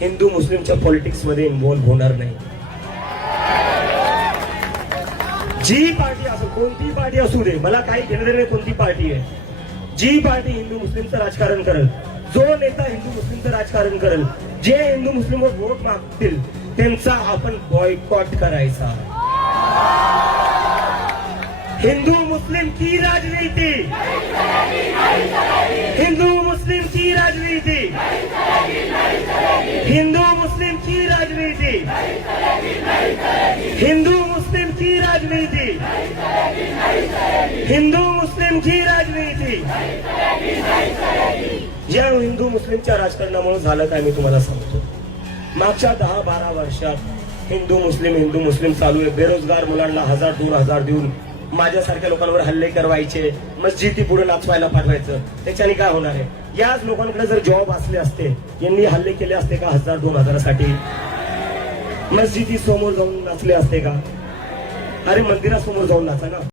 Hindu मुस्लिमच्या politics मध्ये involve होणार नाही. जी पार्टी असो, कोणती पार्टी असू दे, मला काही घेणं देणं नाही कोणती पार्टी आहे. जी पार्टी हिंदू मुस्लिमचं राजकारण करेल, जो नेता हिंदू मुस्लिमचं राजकारण करेल, जे हिंदू मुस्लिमवर वोट मागतील त्यांचा आपण बॉयकॉट करायचा. हिंदू मुस्लिम की राजनीति, हिंदू मुस्लिम की राजनीति, हिंदू मुस्लिम की राजनीति, हिंदू मुस्लिम की राजनीति, हिंदू मुस्लिम की राजनीति. या हिंदू मुस्लिमच्या राजकारणामुळे झालं काय मी तुम्हाला सांगतो. मागच्या 10-12 वर्षात हिंदू मुस्लिम चालू आहे. बेरोजगार मुलांना 1000-2000 देऊन माझ्यासारख्या लोकांवर हल्ले करवायचे, मस्जिदी पुढे नाचवायला पाठवायचं. त्याच्याने काय होणार आहे? याच लोकांकडे जर जॉब असले असते, यांनी हल्ले केले असते का 1000-2000 साठी? मस्जिदी समोर जाऊन नाचले असते का? अरे मंदिरासमोर जाऊन नाचा ना.